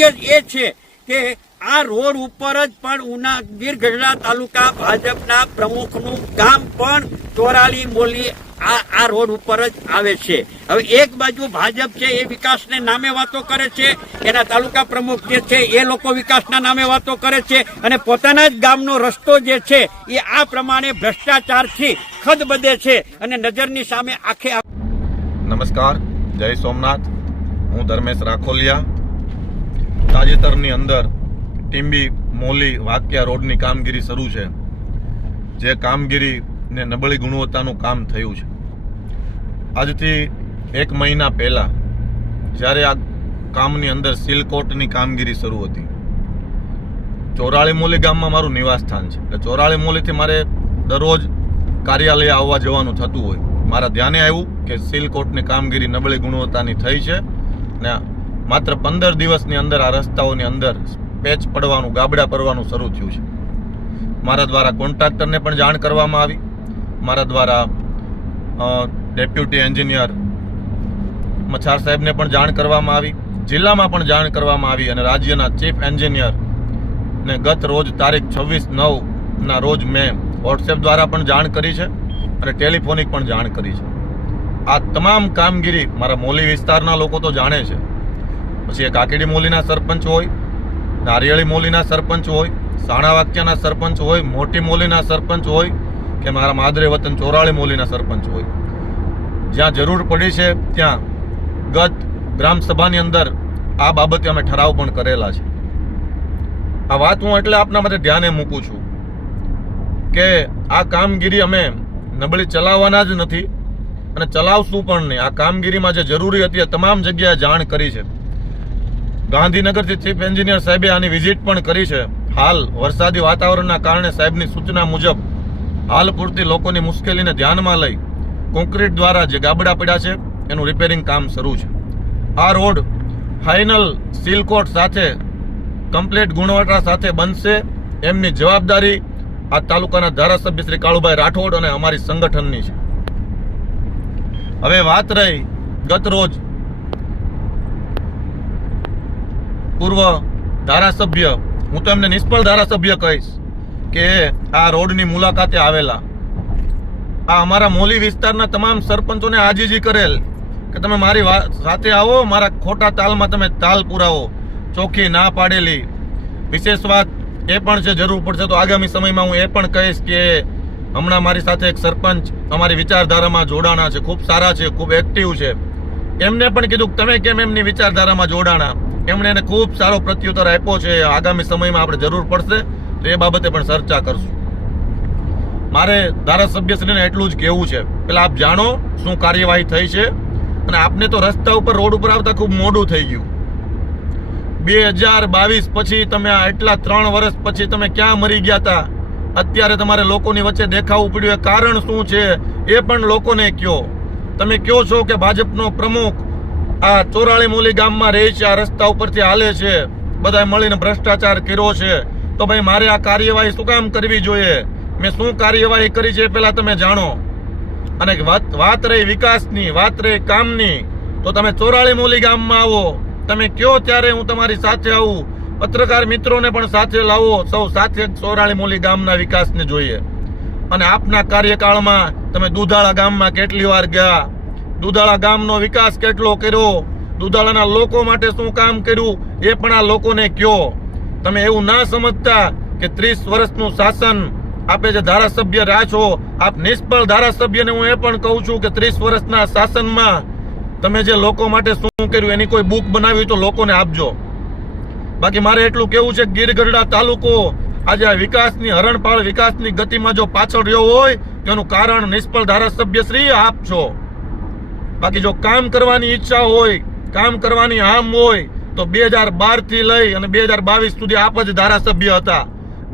દુર્ભાગ્ય એ છે કે આ રોડ ઉપર જ પણ ઉના ગીર ગઢડા તાલુકા ભાજપના પ્રમુખનું ગામ પણ ચોરાલી મોલી આ રોડ ઉપર જ આવે છે. હવે એક બાજુ ભાજપ છે એ વિકાસને નામે વાતો કરે છે, એના તાલુકા પ્રમુખ જે છે એ લોકો વિકાસના નામે વાતો કરે છે, અને પોતાના જ ગામનો રસ્તો જે છે એ આ પ્રમાણે ભ્રષ્ટાચારથી ખદબદે છે અને નજરની સામે આખે. નમસ્કાર, જય સોમનાથ. હું ધર્મેશ રાખોલિયા. તાજેતરની અંદર ટીંબી મોલી વાકિયા રોડની કામગીરી શરૂ છે, જે કામગીરીને નબળી ગુણવત્તાનું કામ થયું છે. આજથી 1 મહિના પહેલા જ્યારે આ કામની અંદર સિલકોટની કામગીરી શરૂ હતી, ચોરાળી મોલી ગામમાં મારું નિવાસ સ્થાન છે, એટલે ચોરાળી મોલીથી મારે દરરોજ કાર્યાલય આવવા જવાનું થતું હોય. મારા ધ્યાને આવ્યું કે સિલકોટની કામગીરી નબળી ગુણવત્તાની થઈ છે ને માત્ર 15 દિવસની અંદર આ રસ્તાઓની અંદર પેચ પડવાનું, ગાબડા પડવાનું શરૂ થયું છે. મારા દ્વારા કોન્ટ્રાક્ટરને પણ જાણ કરવામાં આવી, મારા દ્વારા ડેપ્યુટી એન્જિનિયર મચ્છાર સાહેબને પણ જાણ કરવામાં આવી, જિલ્લામાં પણ જાણ કરવામાં આવી, અને રાજ્યના ચીફ એન્જિનિયરને ગત રોજ તારીખ 26/9 રોજ મેં વોટ્સએપ દ્વારા પણ જાણ કરી છે અને ટેલિફોનિક પણ જાણ કરી છે. આ તમામ કામગીરી મારા મોલી વિસ્તારના લોકો તો જાણે છે. પછી એ કાકીડી મોલીના સરપંચ હોય, નારિયેળી મોલીના સરપંચ હોય, સાણા વાક્યાના સરપંચ હોય, મોટી મોલીના સરપંચ હોય કે મારા માદરે વતન ચોરાળી મોલીના સરપંચ હોય, જ્યાં જરૂર પડી છે ત્યાં ગત ગ્રામસભાની અંદર આ બાબતે અમે ઠરાવ પણ કરેલા છે. આ વાત હું એટલે આપના માટે ધ્યાને મૂકું છું કે આ કામગીરી અમે નબળી ચલાવવાના જ નથી અને ચલાવશું પણ નહીં. આ કામગીરીમાં જે જરૂરી હતી એ તમામ જગ્યાએ જાણ કરી છે. ગાંધીનગરથી ચીફ એન્જિનિયર સાહેબે આની વિઝિટ પણ કરી છે. હાલ વરસાદી વાતાવરણના કારણે સાહેબની સૂચના મુજબ હાલ પૂરતી લોકોની મુશ્કેલીને ધ્યાનમાં લઈ કોન્ક્રીટ દ્વારા જે ગાબડા પડ્યા છે એનું રિપેરિંગ કામ શરૂ છે. આ રોડ ફાઇનલ સિલકોટ સાથે કમ્પ્લીટ ગુણવત્તા સાથે બનશે એમની જવાબદારી આ તાલુકાના ધારાસભ્ય શ્રી કાળુભાઈ રાઠોડ અને અમારી સંગઠનની છે. હવે વાત રહી ગત રોજ પૂર્વ ધારાસભ્ય, હું તો એમને નિષ્ફળ ધારાસભ્ય કહીશ, કે આ રોડની મુલાકાતે આવેલા. આ અમારા મોલી વિસ્તારના તમામ સરપંચોને આજીજી કરેલ કે તમે મારી સાથે આવો, મારા ખોટા તાલમાં તમે તાલ પુરાવો. ચોખ્ખી ના પાડેલી. વિશેષ વાત એ પણ છે, જરૂર પડશે તો આગામી સમયમાં હું એ પણ કહીશ કે હમણાં મારી સાથે એક સરપંચ અમારી વિચારધારામાં જોડાણા છે, ખૂબ સારા છે, ખૂબ એક્ટિવ છે. એમને પણ કીધું તમે કેમ એમની વિચારધારામાં જોડાણા. એમણે એને ખૂબ સારો પ્રત્યુત્તર આપ્યો છે. આગામી સમયમાં આપણે જરૂર પડશે તો એ બાબતે પણ ચર્ચા કરશું. મારે ધારાસભ્યશ્રીને એટલું જ કહેવું છે, પેલા આપ જાણો શું કાર્યવાહી થઈ છે, અને આપને તો રસ્તા ઉપર રોડ ઉપર આવતા ખૂબ મોડું થઈ ગયું. 2022 પછી તમે આ એટલા 3 વર્ષ પછી તમે ક્યાં મરી ગયા હતા? અત્યારે તમારે લોકોની વચ્ચે દેખાવું પડ્યું. એ કારણ શું છે એ પણ લોકોને કહો. તમે કહો છો કે ભાજપનો પ્રમુખ આ ચોરાળી મોલી ગામમાં રહે છે, આ રસ્તા ઉપરથી હાલે છે, બધાએ મળીને ભ્રષ્ટાચાર કર્યો છે, તો ભાઈ મારે આ કાર્યવાહી શું કામ કરવી જોઈએ? મેં શું કાર્યવાહી કરી છે એ પહેલા તમે જાણો. અને વાત રહી વિકાસની, વાત રહી કામની, તો તમે ચોરાળી મોલી ગામમાં આવો, તમે કયો ત્યારે હું તમારી સાથે આવું. પત્રકાર મિત્રોને પણ સાથે લાવો, સૌ સાથે ચોરાળી મોલી ગામના વિકાસને જોઈએ. અને આપના કાર્યકાળમાં તમે દુધાળા ગામમાં કેટલી વાર ગયા, દુધાળા ગામનો વિકાસ કેટલો કર્યો, દુધાળાના લોકો માટે શું કામ કર્યું એ પણ આ લોકોને કયો. તમે એવું ના સમજતા કે 30 વર્ષનું શાસન આપે જે ધારાસભ્ય રહ્યા છો, આપ નિષ્ફળ ધારાસભ્યને હું એ પણ કહું છું કે 30 વર્ષના શાસનમાં તમે જે લોકો માટે શું કર્યું એની કોઈ બુક બનાવી તો લોકોને આપજો. બાકી મારે એટલું કેવું છે, ગીર ગઢડા તાલુકો આજે આ વિકાસની હરણપાળ વિકાસની ગતિમાં જો પાછળ રહ્યો હોય તેનું કારણ નિષ્ફળ ધારાસભ્ય શ્રી આપ છો. બાકી જો કામ કરવાની ઈચ્છા હોય, કામ કરવાની હામ હોય તો 2012 થી લઈ અને 2022 સુધી આપ જ ધારાસભ્ય હતા.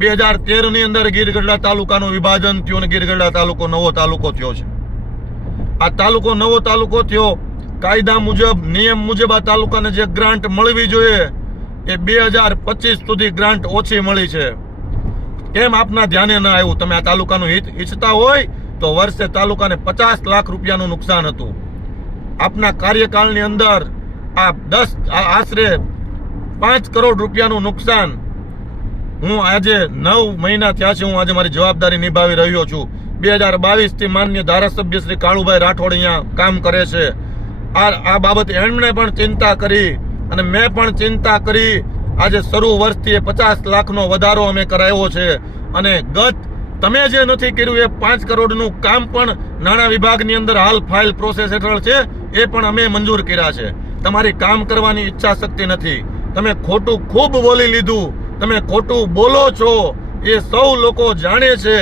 2013 ની અંદર ગીર ગઢડા તાલુકાનું વિભાજન થયું અને ગીર ગઢડા તાલુકો નવો તાલુકો થયો છે. આ તાલુકો નવો તાલુકો થયો, કાયદા મુજબ, નિયમ મુજબ આ તાલુકાને જે ગ્રાન્ટ મળવી જોઈએ એ 2025 સુધી ગ્રાન્ટ ઓછી મળી છે. કેમ આપના ધ્યાને ન આવ્યું? તમે આ તાલુકાનું હિત ઈચ્છતા હોય તો વર્ષે તાલુકાને 50 લાખ રૂપિયાનું નુકસાન હતું. આપના કાર્યકાળની અંદર આ આશરે 5 કરોડ રૂપિયાનું નુકસાન હું આજે 9 મહિના થયા છે. હું આજે મારી જવાબદારી નિભાવી રહ્યો છું. 2022 થી માન્ય ધારાસભ્ય શ્રી કાળુભાઈ રાઠોડ અહીંયા કામ કરે છે. આ બાબતે એમણે પણ ચિંતા કરી અને મેં પણ ચિંતા કરી. આજે શરૂ વર્ષથી 50 લાખનો વધારો અમે કરાવ્યો છે અને ગત તમે જે નથી કર્યું એ 5 કરોડનું કામ પણ નાણાં વિભાગની અંદર હાલ ફાઇલ પ્રોસેસ હેઠળ છે, એ પણ અમે મંજૂર કર્યા છે. તમારી કામ કરવાની ઈચ્છા શક્તિ નથી. તમે ખોટું ખૂબ બોલી લીધું, તમે ખોટું બોલો છો એ સૌ લોકો જાણે છે.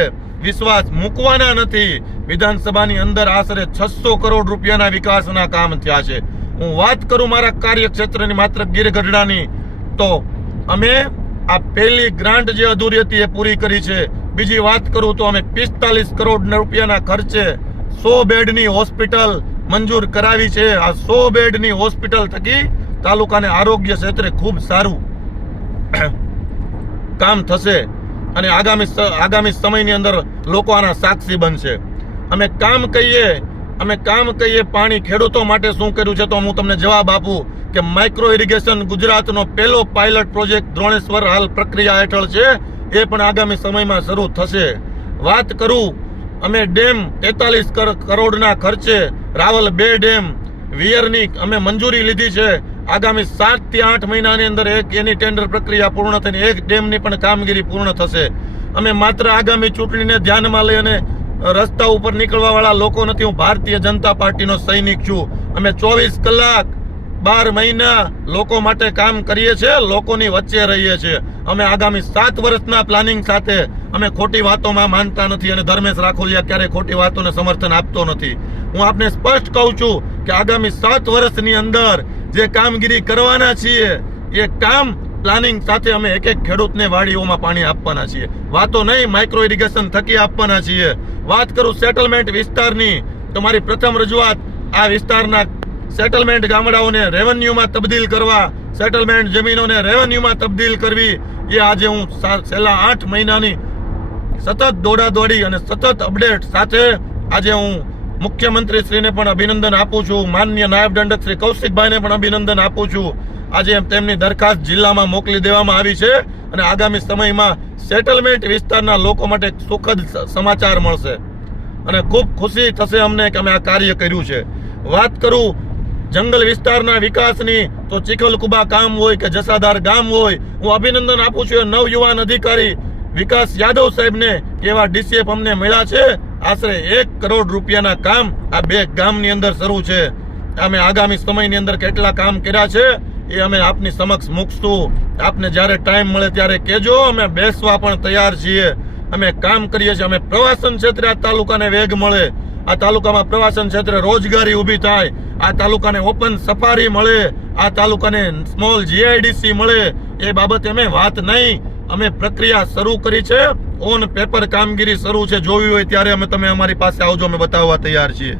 વિશ્વાસ મૂકવાના નથી. વિધાનસભાની અંદર આશરે 600 કરોડ રૂપિયાના વિકાસના કામ થયા છે. હું વાત કરું મારા કાર્યક્ષેત્રની માત્ર ગીર ગઢડાની, તો અમે આ પહેલી ગ્રાન્ટ જે અધૂરી હતી એ પૂરી કરી છે. બીજી વાત કરું તો અમે 45 કરોડ રૂપિયાના ખર્ચે 100 બેડની હોસ્પિટલ મંજૂર કરાવી છે. આ 100 બેડની હોસ્પિટલ થકી તાલુકાને આરોગ્ય ક્ષેત્રે ખૂબ સારું કામ થશે અને આગામી સમયની અંદર લોકો આના સાક્ષી બનશે. અમે કામ કહીએ પાણી ખેડૂતો માટે શું કર્યું છે તો હું તમને જવાબ આપું કે માઇક્રો ઇરિગેશન ગુજરાતનો પહેલો પાયલટ પ્રોજેક્ટ દ્રોણેશ્વર હાલ પ્રક્રિયા હેઠળ છે, એ પણ આગામી સમયમાં શરૂ થશે. વાત કરું અમે ડેમ 43 કરોડના ખર્ચે રાવલ 2 ડેમ વિયરની અમે મંજૂરી લીધી છે. આગામી 7 થી 8 મહિનાની અંદર એની ટેન્ડર પ્રક્રિયા પૂર્ણ થઈને એક ડેમની પણ કામગીરી પૂર્ણ થશે. અમે માત્ર આગામી ચૂંટણીને ધ્યાનમાં લઈ અને રસ્તા ઉપર નીકળવા વાળા લોકો નથી. હું ભારતીય જનતા પાર્ટીનો સૈનિક છું. અમે 24 કલાક 12 મહિના લોકો માટે કામ કરીએ છીએ, લોકોની વચ્ચે રહીએ છીએ. અમે આગામી 7 વર્ષના પ્લાનિંગ સાથે અમે ખોટી વાતોમાં માનતા નથી અને ધર્મેશ રાખોલિયા ક્યારે ખોટી વાતોને સમર્થન આપતો નથી. હું આપને સ્પષ્ટ કહું છું કે આગામી 7 વર્ષની અંદર જે કામગીરી કરવાના છીએ એ કામ પ્લાનિંગ સાથે અમે એક ખેડૂતને વાડીઓમાં પાણી આપવાના છીએ. વાતો નહીં, માઇક્રો ઇરિગેશન થકી આપવાના છીએ. વાત કરું સેટલમેન્ટ વિસ્તારની તો મારી પ્રથમ રજૂઆત આ વિસ્તારના સેટલમેન્ટ ગામડાઓને રેવન્યુમાં તબદીલ કરવા, સેટલમેન્ટ જમીનોને રેવન્યુમાં તબદીલ કરવી, એ આજે હું છેલ્લા 8 મહિનાની સતત દોડાદોડી અને સતત અપડેટ સાથે આજે હું મુખ્યમંત્રી શ્રીને પણ અભિનંદન આપું છું. માનનીય નાયબ દંડક શ્રી કૌશિકભાઈને પણ અભિનંદન આપું છું. આજે તેમની દરખાસ્ત જિલ્લામાં મોકલી દેવામાં આવી છે અને આગામી સમયમાં સેટલમેન્ટ વિસ્તારના લોકો માટે સુખદ સમાચાર મળશે અને ખૂબ ખુશી થશે અમને કે અમે આ કાર્ય કર્યું છે. વાત કરું જંગલ વિસ્તારના વિકાસની તો ચીખલકુબા ગામ હોય કે જસાધાર ગામ હોય, હું અભિનંદન આપું છું નવયુવાન અધિકારી વિકાસ યાદવ સાહેબને કે એવા ડીસીએફ અમને મળ્યા છે. આશરે 1 કરોડ રૂપિયાના કામ આ 2 ગામની અંદર શરૂ છે. અમે આગામી સમયની અંદર કેટલા કામ કર્યા છે એ અમે આપની સમક્ષ મૂકશું. આપને જ્યારે ટાઈમ મળે ત્યારે કહેજો, અમે બેસવા પણ તૈયાર છીએ. અમે કામ કરીએ છીએ. અમે પ્રવાસન ક્ષેત્રે આ તાલુકાને વેગ મળે, આ તાલુકામાં પ્રવાસન ક્ષેત્રે રોજગારી ઊભી થાય, આ તાલુકાને ઓપન સફારી મળે, આ તાલુકાને સ્મોલ જીઆઈડીસી મળે, એ બાબતે અમે વાત નહીં, અમે પ્રક્રિયા શરૂ કરી છે. ઓન પેપર કામગીરી શરૂ છે. જોવી હોય ત્યારે તમે અમારી પાસે આવજો, અમે બતાવવા તૈયાર છીએ.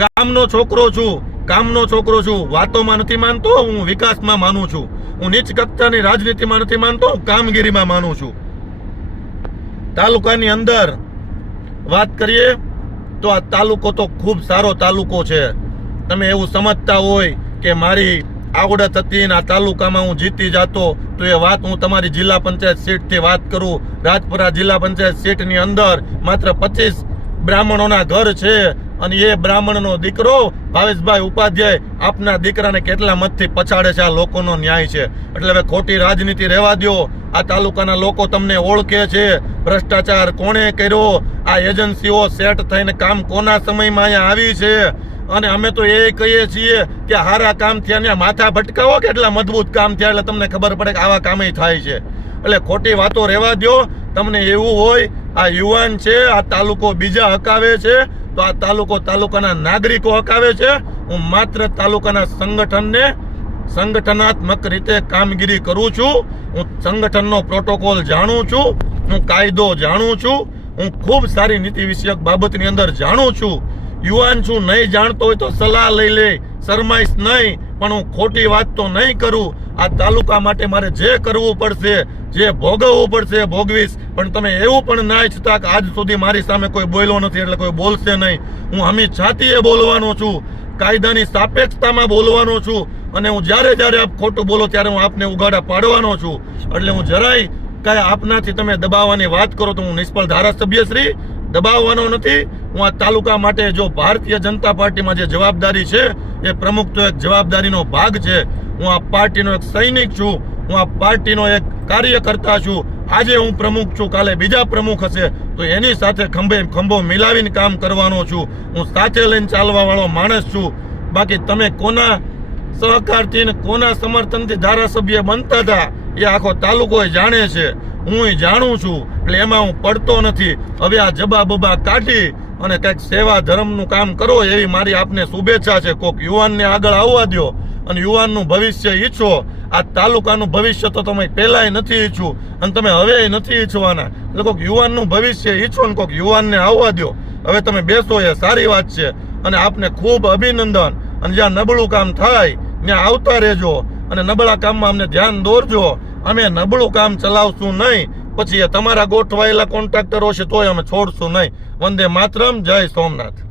ગામનો છોકરો છું, કામનો છોકરો છું. વાતોમાં નથી માનતો, હું વિકાસમાં માનું છું. હું નીચ કક્ષાની રાજનીતિમાં નથી માનતો, હું કામગીરીમાં માનું છું. તાલુકાની અંદર વાત કરીએ તો આ તાલુકો તો ખૂબ સારો તાલુકો છે. તમે એવું સમજતા હોય કે મારી આવડત હતી આ તાલુકામાં હું જીતી જાતો તો એ વાત હું તમારી જિલ્લા પંચાયત સીટથી વાત કરું. રાજપુરા જિલ્લા પંચાયત સીટની અંદર માત્ર 25 બ્રાહ્મણોના ઘર છે અને એ બ્રાહ્મણનો દીકરો ભાવેશભાઈ ઉપાધ્યાય આપના દીકરાને કેટલા મતથી પછાડે છે. આ લોકોનો ન્યાય છે. એટલે હવે ખોટી રાજનીતિ રહેવા દો. આ તાલુકાના લોકો તમને ઓળખે છે. ભ્રષ્ટાચાર કોણે કર્યો, આ એજન્સીઓ સેટ થઈને કામ કોના સમયમાં અહીંયા આવી છે. અને અમે તો એ કહીએ છીએ કે હારા કામ થયા ને માથા ભટકાવો કેટલા મજબૂત કામ થયા એટલે તમને ખબર પડે કે આવા કામ થાય છે. એટલે ખોટી વાતો રહેવા દો. તમને એવું હોય આ યુવાન છે, આ તાલુકો બીજા હકાવે છે તો આ તાલુકાના નાગરિકો હકાવે છે. હું માત્ર તાલુકાના સંગઠનાત્મક રીતે કામગીરી કરું છું. હું સંગઠનનો પ્રોટોકોલ જાણું છું, હું કાયદો જાણું છું, હું ખૂબ સારી નીતિ વિષયક બાબતની અંદર જાણું છું. યુવાન છું, નહીં જાણતો હોય તો સલાહ લઈ લે, શરમાઈશ નહીં, પણ હું ખોટી વાત તો નહીં કરું. આ તાલુકા માટે મારે જે કરવું પડશે, જે ભોગવવું પડશે ભોગવીશ. પણ તમે એવું પણ ના ઈચ્છતા કે આજ સુધી મારી સામે કોઈ બોલ્યો નથી એટલે કોઈ બોલશે નહીં. હું હમી છાતીએ બોલવાનો છું, કાયદાની સાપેક્ષતામાં બોલવાનો છું. અને હું જ્યારે આપ ખોટું બોલો ત્યારે હું આપને ઉઘાડા પાડવાનો છું. એટલે હું જરાય કાંઈ આપનાથી તમે દબાવવાની વાત કરો તો હું નિષ્ફળ ધારાસભ્ય શ્રી દબાવવાનો નથી. હું આ તાલુકા માટે જો ભારતીય જનતા પાર્ટીમાં જે જવાબદારી છે એ પ્રમુખ તો એક જવાબદારીનો ભાગ છે. હું આ પાર્ટીનો એક સૈનિક છું, હું આ પાર્ટીનો એક કાર્યકર્તા છું. આજે હું પ્રમુખ છું, કાલે બીજા પ્રમુખ હશે તો એની સાથે ખંભો મિલાવીને કામ કરવાનો છું. હું સાથે લઈને ચાલવા વાળો માણસ છું. બાકી તમે કોના સહકારથી ને કોના સમર્થનથી ધારાસભ્ય બનતા હતા એ આખો તાલુકો જાણે છે, હું જાણું છું. એટલે એમાં હું પડતો નથી. હવે આ જબા કાઢી અને કંઈક સેવા ધર્મનું કામ કરો એવી મારી આપને શુભેચ્છા છે. કોઈક યુવાનને આગળ આવવા દો અને યુવાનનું ભવિષ્ય ઈચ્છો. આ તાલુકાનું ભવિષ્ય તો તમે પહેલાય નથી ઈચ્છું અને તમે હવે નથી ઈચ્છવાના. એટલે કોઈક યુવાનનું ભવિષ્ય ઈચ્છો ને કોઈક યુવાનને આવવા દો. હવે તમે બેસો એ સારી વાત છે અને આપને ખૂબ અભિનંદન. અને જ્યાં નબળું કામ થાય ત્યાં આવતા રહેજો અને નબળા કામમાં અમને ધ્યાન દોરજો. અમે નબળું કામ ચલાવશું નહીં, પછી એ તમારા ગોઠવાયેલા કોન્ટ્રાક્ટરો છે તોય અમે છોડશું નહીં. વંદે માતરમ, જય સોમનાથ.